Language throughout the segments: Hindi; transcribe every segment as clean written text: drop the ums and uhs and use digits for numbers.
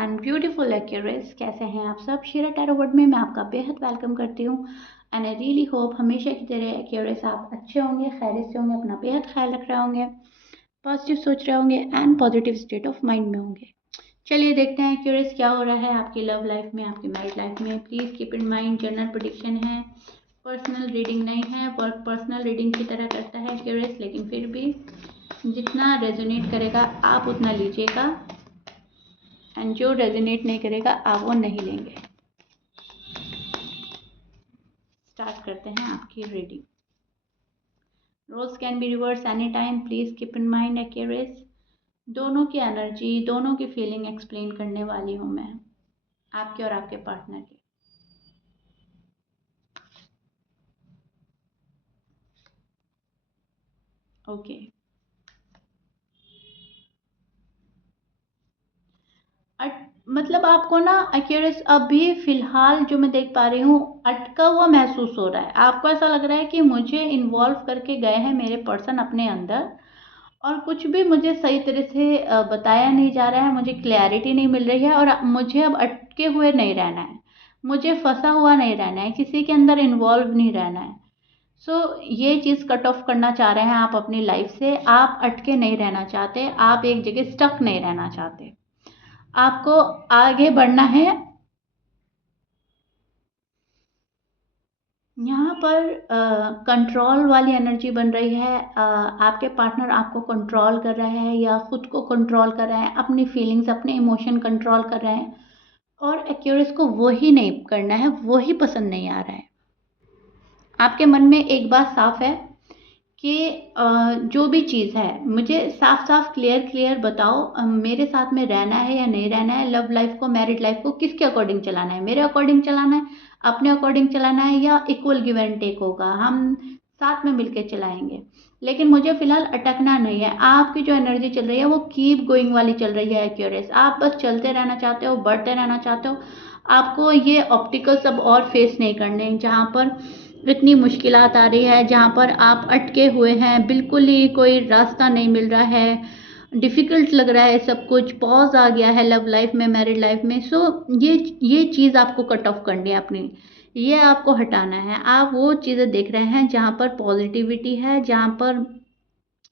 एंड ब्यूटीफुल एक्यूरेट्स, कैसे हैं आप सब। शीरा टैरो वर्ल्ड में मैं आपका बेहद वेलकम करती हूँ एंड आई रियली होप हमेशा की तरह एक्यूरेट्स आप अच्छे होंगे, खैरियत से होंगे, अपना बेहद ख्याल रख रहे होंगे, पॉजिटिव सोच रहे होंगे and positive state of mind में होंगे। चलिए देखते हैं एक्यूरेट्स क्या हो रहा है आपकी लव लाइफ में, आपकी मैरिड लाइफ में। Please keep in mind general prediction है, पर्सनल रीडिंग नहीं है। वर्क पर्सनल रीडिंग की तरह करता है एक्यूरेट्स, लेकिन फिर भी जितना रेजोनेट करेगा आप उतना लीजिएगा एंड जो रेजोनेट नहीं करेगा आप वो नहीं लेंगे। स्टार्ट करते हैं आपकी reading. Roles can be reverse any time, please keep in mind accurates. दोनों की एनर्जी, दोनों की फीलिंग एक्सप्लेन करने वाली हूँ मैं, आपके और आपके पार्टनर की। ओके मतलब आपको ना एक्यूरेट्स अभी फिलहाल जो मैं देख पा रही हूँ अटका हुआ महसूस हो रहा है। आपको ऐसा लग रहा है कि मुझे इन्वॉल्व करके गए हैं मेरे पर्सन अपने अंदर और कुछ भी मुझे सही तरह से बताया नहीं जा रहा है, मुझे क्लैरिटी नहीं मिल रही है और मुझे अब अटके हुए नहीं रहना है, मुझे फंसा हुआ नहीं रहना है, किसी के अंदर इन्वॉल्व नहीं रहना है। ये चीज़ कट ऑफ करना चाह रहे हैं आप अपनी लाइफ से। आप अटके नहीं रहना चाहते, आप एक जगह स्टक नहीं रहना चाहते, आपको आगे बढ़ना है। यहाँ पर कंट्रोल वाली एनर्जी बन रही है। आपके पार्टनर आपको कंट्रोल कर रहे हैं या खुद को कंट्रोल कर रहे हैं, अपनी फीलिंग्स, अपने इमोशन कंट्रोल कर रहे हैं और एक्यूरेट्स को वो ही नहीं करना है, वो ही पसंद नहीं आ रहा है। आपके मन में एक बात साफ है कि जो भी चीज़ है मुझे साफ साफ क्लियर क्लियर बताओ, मेरे साथ में रहना है या नहीं रहना है। लव लाइफ को, मैरिड लाइफ को किसके अकॉर्डिंग चलाना है, मेरे अकॉर्डिंग चलाना है, अपने अकॉर्डिंग चलाना है या इक्वल गिव एंड टेक होगा, हम साथ में मिलके चलाएंगे। लेकिन मुझे फिलहाल अटकना नहीं है। आपकी जो एनर्जी चल रही है वो कीप गोइंग वाली चल रही है एक्यूरेट्स। आप बस चलते रहना चाहते हो, बढ़ते रहना चाहते हो। आपको ये ऑब्स्टिकल्स अब और फेस नहीं करने जहाँ पर इतनी मुश्किलात आ रही है, जहाँ पर आप अटके हुए हैं, बिल्कुल ही कोई रास्ता नहीं मिल रहा है, डिफ़िकल्ट लग रहा है, सब कुछ पॉज आ गया है लव लाइफ में, मैरिड लाइफ में। ये चीज़ आपको कट ऑफ करनी है अपनी, ये आपको हटाना है। आप वो चीज़ें देख रहे हैं जहाँ पर पॉजिटिविटी है, जहाँ पर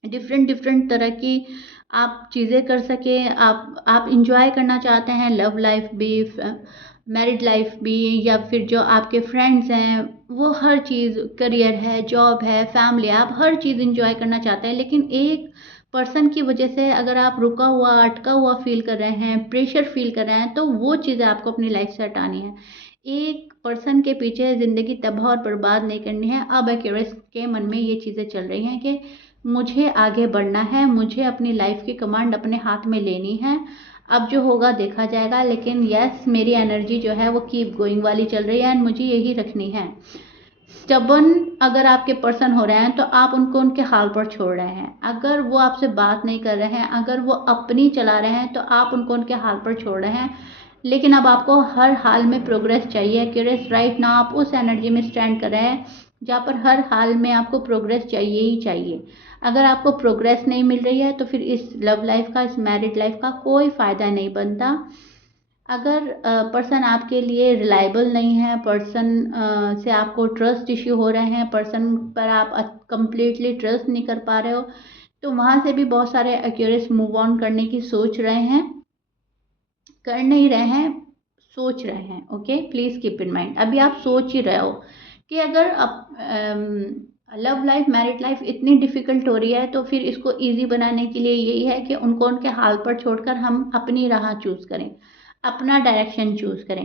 डिफरेंट डिफरेंट तरह की आप चीज़ें कर सके, आप इंजॉय करना चाहते हैं लव लाइफ भी, मैरिड लाइफ भी, या फिर जो आपके फ्रेंड्स हैं वो, हर चीज़, करियर है, जॉब है, फैमिली, आप हर चीज़ इंजॉय करना चाहते हैं। लेकिन एक पर्सन की वजह से अगर आप रुका हुआ, अटका हुआ फील कर रहे हैं, प्रेशर फील कर रहे हैं, तो वो चीज़ें आपको अपनी लाइफ से हटानी है। एक पर्सन के पीछे ज़िंदगी तबाह और बर्बाद नहीं करनी है। अब एक्यूरेट्स के मन में ये चीज़ें चल रही हैं कि मुझे आगे बढ़ना है, मुझे अपनी लाइफ की कमांड अपने हाथ में लेनी है। अब जो होगा देखा जाएगा, लेकिन यस, मेरी एनर्जी जो है वो कीप गोइंग वाली चल रही है एंड मुझे यही रखनी है। स्टबन अगर आपके पर्सन हो रहे हैं तो आप उनको उनके हाल पर छोड़ रहे हैं। अगर वो आपसे बात नहीं कर रहे हैं, अगर वो अपनी चला रहे हैं, तो आप उनको उनके हाल पर छोड़ रहे हैं। लेकिन अब आपको हर हाल में प्रोग्रेस चाहिए। क्यूरियस राइट नाउ आप उस एनर्जी में स्टैंड कर रहे हैं जहाँ पर हर हाल में आपको प्रोग्रेस चाहिए ही चाहिए। अगर आपको प्रोग्रेस नहीं मिल रही है तो फिर इस लव लाइफ का, इस मैरिड लाइफ का कोई फ़ायदा नहीं बनता। अगर पर्सन आपके लिए रिलायबल नहीं है, पर्सन से आपको ट्रस्ट इश्यू हो रहे हैं, पर्सन पर आप कंप्लीटली ट्रस्ट नहीं कर पा रहे हो, तो वहाँ से भी बहुत सारे एक्यूरेट्स मूव ऑन करने की सोच रहे हैं, कर नहीं रहे हैं, सोच रहे हैं। Okay, please keep in mind अभी आप सोच ही रहे हो कि अगर लव लाइफ, मैरिड लाइफ इतनी डिफ़िकल्ट हो रही है तो फिर इसको इजी बनाने के लिए यही है कि उनको उनके हाल पर छोड़कर हम अपनी राह चूज़ करें, अपना डायरेक्शन चूज़ करें।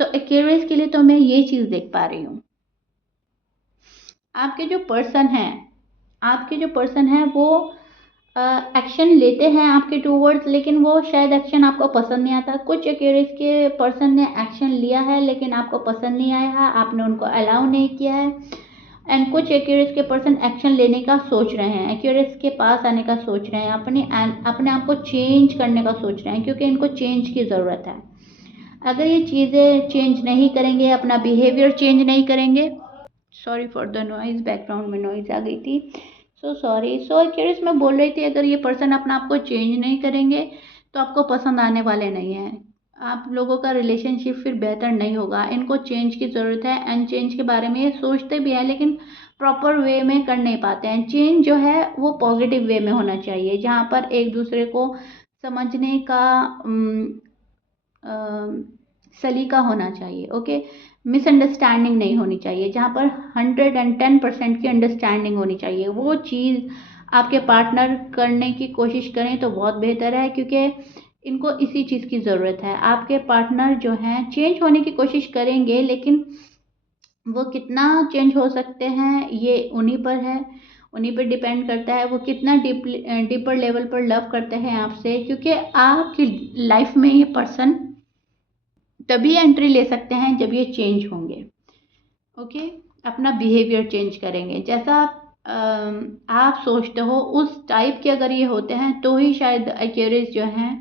एक्यूरेट्स के लिए तो मैं ये चीज़ देख पा रही हूँ। आपके जो पर्सन हैं, आपके जो पर्सन हैं वो एक्शन लेते हैं आपके टूवर्ड्स, लेकिन वो शायद एक्शन आपको पसंद नहीं आता। कुछ एक्यूरेट्स के पर्सन ने एक्शन लिया है लेकिन आपको पसंद नहीं आया है, आपने उनको अलाउ नहीं किया है। एंड कुछ एक्यूरेट्स के पर्सन एक्शन लेने का सोच रहे हैं, एक्यूरेट्स के पास आने का सोच रहे हैं, अपने आप को चेंज करने का सोच रहे हैं, क्योंकि इनको चेंज की ज़रूरत है। अगर ये चीज़ें चेंज नहीं करेंगे, अपना बिहेवियर चेंज नहीं करेंगे, sorry for the noise, background में नॉइज़ आ गई थी, सो सॉरी। एक्यूरेट्स मैं बोल रही थी, अगर ये पर्सन अपना आपको चेंज नहीं करेंगे तो आपको पसंद आने वाले नहीं हैं। आप लोगों का रिलेशनशिप फिर बेहतर नहीं होगा। इनको चेंज की ज़रूरत है एंड चेंज के बारे में ये सोचते भी हैं लेकिन प्रॉपर वे में कर नहीं पाते हैं। चेंज जो है वो पॉजिटिव वे में होना चाहिए, जहाँ पर एक दूसरे को समझने का सलीका होना चाहिए। ओके, मिसअंडरस्टैंडिंग नहीं होनी चाहिए, जहाँ पर 110% की अंडरस्टैंडिंग होनी चाहिए। वो चीज़ आपके पार्टनर करने की कोशिश करें तो बहुत बेहतर है, क्योंकि इनको इसी चीज़ की ज़रूरत है। आपके पार्टनर जो हैं चेंज होने की कोशिश करेंगे, लेकिन वो कितना चेंज हो सकते हैं ये उन्हीं पर है, उन्हीं पर डिपेंड करता है वो कितना डीपर लेवल पर लव करते हैं आपसे। क्योंकि आपकी लाइफ में ये पर्सन तभी एंट्री ले सकते हैं जब ये चेंज होंगे। ओके, अपना बिहेवियर चेंज करेंगे, जैसा आप सोचते हो उस टाइप के अगर ये होते हैं तो ही शायद एक्वेरियस जो हैं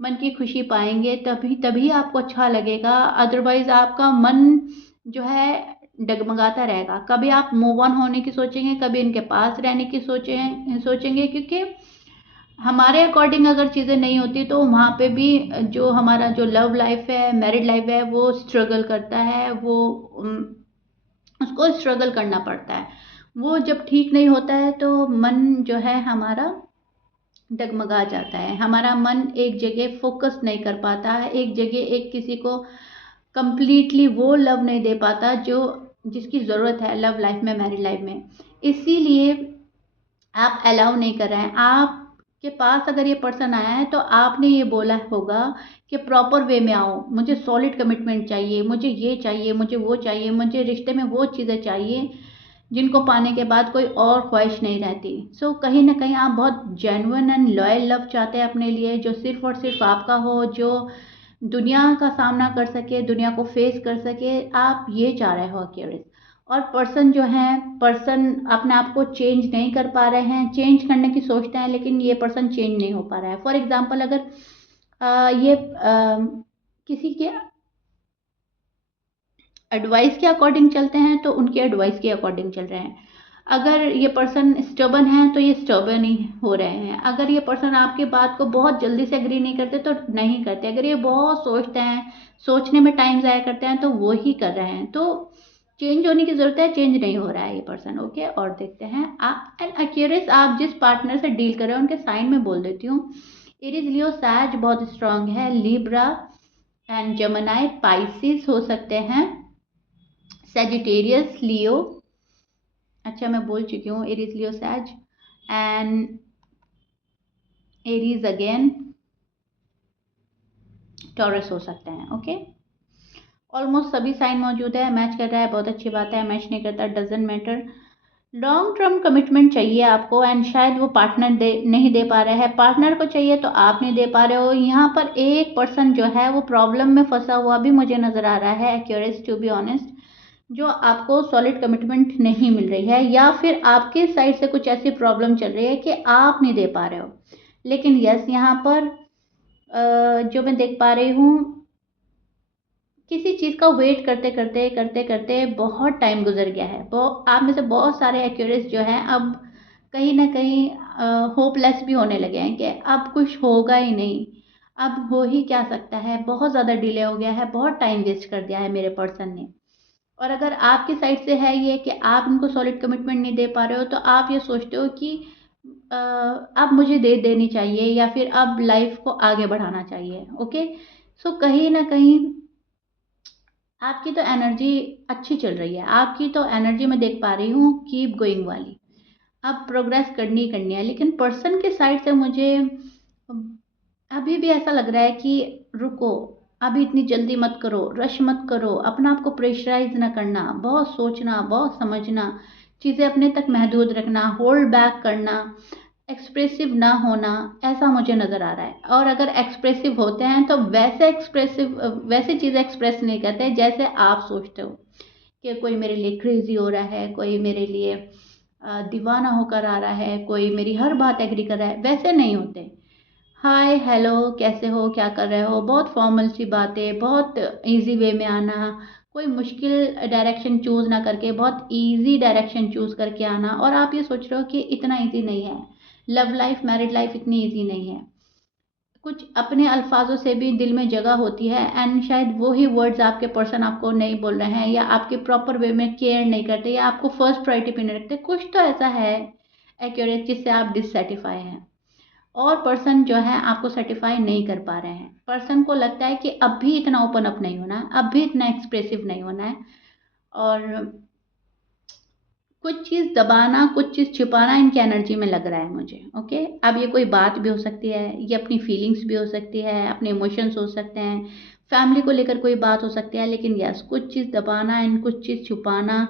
मन की खुशी पाएंगे, तभी तभी आपको अच्छा लगेगा। अदरवाइज आपका मन जो है डगमगाता रहेगा। कभी आप मूव ऑन होने की सोचेंगे, कभी इनके पास रहने की सोचेंगे, क्योंकि हमारे अकॉर्डिंग अगर चीज़ें नहीं होती तो वहाँ पे भी जो हमारा जो लव लाइफ है, मैरिड लाइफ है, वो स्ट्रगल करता है, वो उसको स्ट्रगल करना पड़ता है। वो जब ठीक नहीं होता है तो मन जो है हमारा डगमगा जाता है, हमारा मन एक जगह फोकस नहीं कर पाता है, एक जगह एक किसी को कंप्लीटली वो लव नहीं दे पाता जो जिसकी ज़रूरत है लव लाइफ में, मैरिड लाइफ में। इसीलिए आप अलाउ नहीं कर रहे हैं। आपके पास अगर ये पर्सन आया है तो आपने ये बोला होगा कि प्रॉपर वे में आओ, मुझे सॉलिड कमिटमेंट चाहिए, मुझे ये चाहिए, मुझे वो चाहिए, मुझे रिश्ते में वो चीज़ें चाहिए जिनको पाने के बाद कोई और ख्वाहिश नहीं रहती। सो कहीं ना कहीं आप बहुत जेन्युइन एंड लॉयल लव चाहते हैं अपने लिए, जो सिर्फ और सिर्फ आपका हो, जो दुनिया का सामना कर सके, दुनिया को फेस कर सके, आप ये चाह रहे हो क्यूरियस। और पर्सन जो है, पर्सन अपने आप को चेंज नहीं कर पा रहे हैं, चेंज करने की सोचते हैं लेकिन ये पर्सन चेंज नहीं हो पा रहा है। फॉर एग्जांपल अगर ये किसी के एडवाइस के अकॉर्डिंग चलते हैं तो उनके एडवाइस के अकॉर्डिंग चल रहे हैं। अगर ये पर्सन स्टबन है तो ये स्टबन ही हो रहे हैं। अगर ये पर्सन आपकी बात को बहुत जल्दी से एग्री नहीं करते तो नहीं करते। अगर ये बहुत सोचते हैं, सोचने में टाइम ज़ाया करते हैं तो वो ही कर रहे हैं। तो चेंज होने की ज़रूरत है, चेंज नहीं हो रहा है ये पर्सन। ओके, और देखते हैं आप एंड एक्यूरेस, आप जिस पार्टनर से डील कर रहे हो उनके साइन में बोल देती हूँ। एरीज, लियो, सैज बहुत स्ट्रांग है, लिब्रा एंड जेमिनी, पाइसिस हो सकते हैं, सेजिटेरियस, लियो, अच्छा मैं बोल चुकी हूँ, एरीज, लियो, सैज एंड एरीज अगेन, टॉरस हो सकते हैं। ओके, ऑलमोस्ट सभी साइन मौजूद है। मैच कर रहा है, बहुत अच्छी बात है। मैच नहीं करता, doesn't matter. Long term commitment चाहिए आपको एंड शायद वो पार्टनर नहीं दे पा रहे हैं। पार्टनर को चाहिए तो आप नहीं दे पा रहे हो। यहाँ पर एक पर्सन जो है वो प्रॉब्लम में फंसा हुआ भी मुझे नज़र आ रहा है, एक्यूरेस, टू बी ऑनेस्ट, जो आपको सॉलिड कमिटमेंट नहीं मिल रही है, या फिर आपके साइड से कुछ ऐसी प्रॉब्लम चल रही है कि आप नहीं दे पा रहे हो। लेकिन यस, यहाँ पर जो मैं देख पा रही हूँ, किसी चीज़ का वेट करते करते करते करते बहुत टाइम गुजर गया है। आप में से बहुत सारे एक्यूरेस जो हैं अब कहीं ना कहीं होपलेस भी होने लगे हैं कि अब कुछ होगा ही नहीं, अब हो ही क्या सकता है, बहुत ज़्यादा डिले हो गया है, बहुत टाइम वेस्ट कर दिया है मेरे पर्सन ने। और अगर आपकी साइड से है ये कि आप उनको सॉलिड कमिटमेंट नहीं दे पा रहे हो, तो आप ये सोचते हो कि अब मुझे दे देनी चाहिए या फिर अब लाइफ को आगे बढ़ाना चाहिए। ओके, सो कहीं ना कहीं आपकी तो एनर्जी अच्छी चल रही है, आपकी तो एनर्जी मैं देख पा रही हूँ कीप गोइंग वाली, अब प्रोग्रेस करनी ही करनी है। लेकिन पर्सन के साइड से मुझे अभी भी ऐसा लग रहा है कि रुको, अभी इतनी जल्दी मत करो, रश मत करो, अपना आपको प्रेशराइज ना करना, बहुत सोचना, बहुत समझना, चीज़ें अपने तक महदूद रखना, होल्ड बैक करना, एक्सप्रेसिव ना होना, ऐसा मुझे नज़र आ रहा है। और अगर एक्सप्रेसिव होते हैं तो वैसे चीज़ें एक्सप्रेस नहीं करते जैसे आप सोचते हो कि कोई मेरे लिए क्रेजी हो रहा है, कोई मेरे लिए दीवाना होकर आ रहा है, कोई मेरी हर बात एग्री कर रहा है, वैसे नहीं होते। हाय हेलो, कैसे हो, क्या कर रहे हो, बहुत फॉर्मल सी बातें, बहुत इजी वे में आना, कोई मुश्किल डायरेक्शन चूज़ ना करके बहुत इजी डायरेक्शन चूज़ करके आना। और आप ये सोच रहे हो कि इतना इजी नहीं है, लव लाइफ, मैरिड लाइफ इतनी इजी नहीं है। कुछ अपने अल्फाजों से भी दिल में जगह होती है, एंड शायद वो ही वर्ड्स आपके पर्सन आपको नहीं बोल रहे हैं, या आपके प्रॉपर वे में केयर नहीं करते, या आपको फर्स्ट प्रायोरिटी पे नहीं रखते। कुछ तो ऐसा है एक्यूरेट जिससे आप डिससेटिस्फाई हैं, और पर्सन जो है आपको सेटिस्फाई नहीं कर पा रहे हैं। पर्सन को लगता है कि अब भी इतना ओपन अप नहीं होना है, अब भी इतना एक्सप्रेसिव नहीं होना है, और कुछ चीज़ दबाना, कुछ चीज़ छुपाना इनकी एनर्जी में लग रहा है मुझे। ओके, अब ये कोई बात भी हो सकती है, ये अपनी फीलिंग्स भी हो सकती है, अपने इमोशंस हो सकते हैं, फैमिली को लेकर कोई बात हो सकती है, लेकिन यस, कुछ चीज़ दबाना एंड कुछ चीज़ छुपाना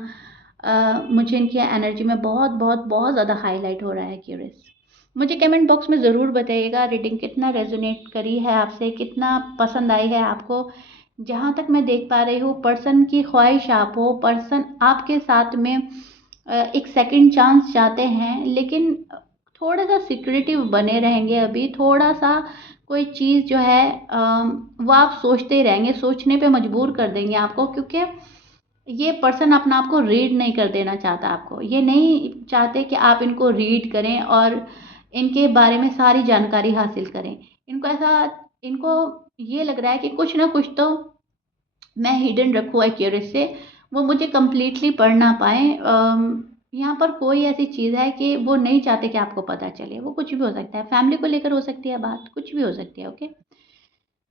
मुझे इनकी एनर्जी में बहुत बहुत बहुत ज़्यादा हाईलाइट हो रहा है क्यूरियस। मुझे कमेंट बॉक्स में ज़रूर बताइएगा रीडिंग कितना रेजोनेट करी है आपसे, कितना पसंद आई है आपको। जहाँ तक मैं देख पा रही हूँ, पर्सन की ख्वाहिश आप हो, पर्सन आपके साथ में एक सेकंड चांस चाहते हैं, लेकिन थोड़ा सा सिक्रेटिव बने रहेंगे अभी, थोड़ा सा कोई चीज़ जो है वो आप सोचते ही रहेंगे, सोचने पे मजबूर कर देंगे आपको, क्योंकि ये पर्सन अपना आप को रीड नहीं कर देना चाहता आपको। ये नहीं चाहते कि आप इनको रीड करें और इनके बारे में सारी जानकारी हासिल करें। इनको ये लग रहा है कि कुछ ना कुछ तो मैं हिडन रखूँ एक्यूरेट से, वो मुझे कंप्लीटली पढ़ ना पाएँ। यहाँ पर कोई ऐसी चीज़ है कि वो नहीं चाहते कि आपको पता चले, वो कुछ भी हो सकता है, फैमिली को लेकर हो सकती है बात, कुछ भी हो सकती है। ओके,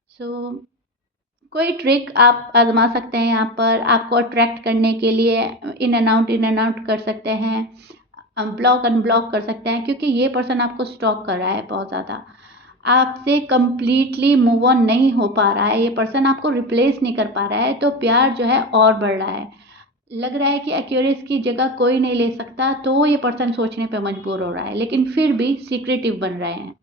सो कोई ट्रिक आप आज़मा सकते हैं यहाँ पर, आपको अट्रैक्ट करने के लिए इन एंड आउट कर सकते हैं, ब्लॉक अनब्लॉक कर सकते हैं, क्योंकि ये पर्सन आपको स्टॉक कर रहा है बहुत ज़्यादा, आपसे कंप्लीटली मूव ऑन नहीं हो पा रहा है, ये पर्सन आपको रिप्लेस नहीं कर पा रहा है, तो प्यार जो है और बढ़ रहा है। लग रहा है कि एक्यूरेस की जगह कोई नहीं ले सकता, तो ये पर्सन सोचने पे मजबूर हो रहा है, लेकिन फिर भी सीक्रेटिव बन रहे हैं।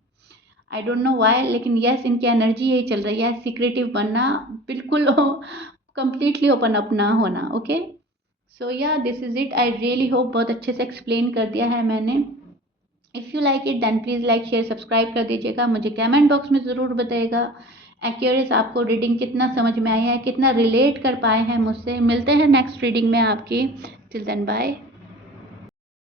आई डोंट नो व्हाई, लेकिन यस, इनकी एनर्जी यही चल रही है, सीक्रेटिव बनना, बिल्कुल कंप्लीटली ओपन अप ना होना। Okay, so yeah this is it. I really hope बहुत अच्छे से एक्सप्लेन कर दिया है मैंने। If you like it then please like share subscribe कर दीजिएगा। मुझे कमेंट बॉक्स में ज़रूर बताइएगा एक्यूरेस आपको रीडिंग कितना समझ में आई है, कितना रिलेट कर पाए हैं मुझसे। मिलते हैं नेक्स्ट रीडिंग में आपकी। Till then bye.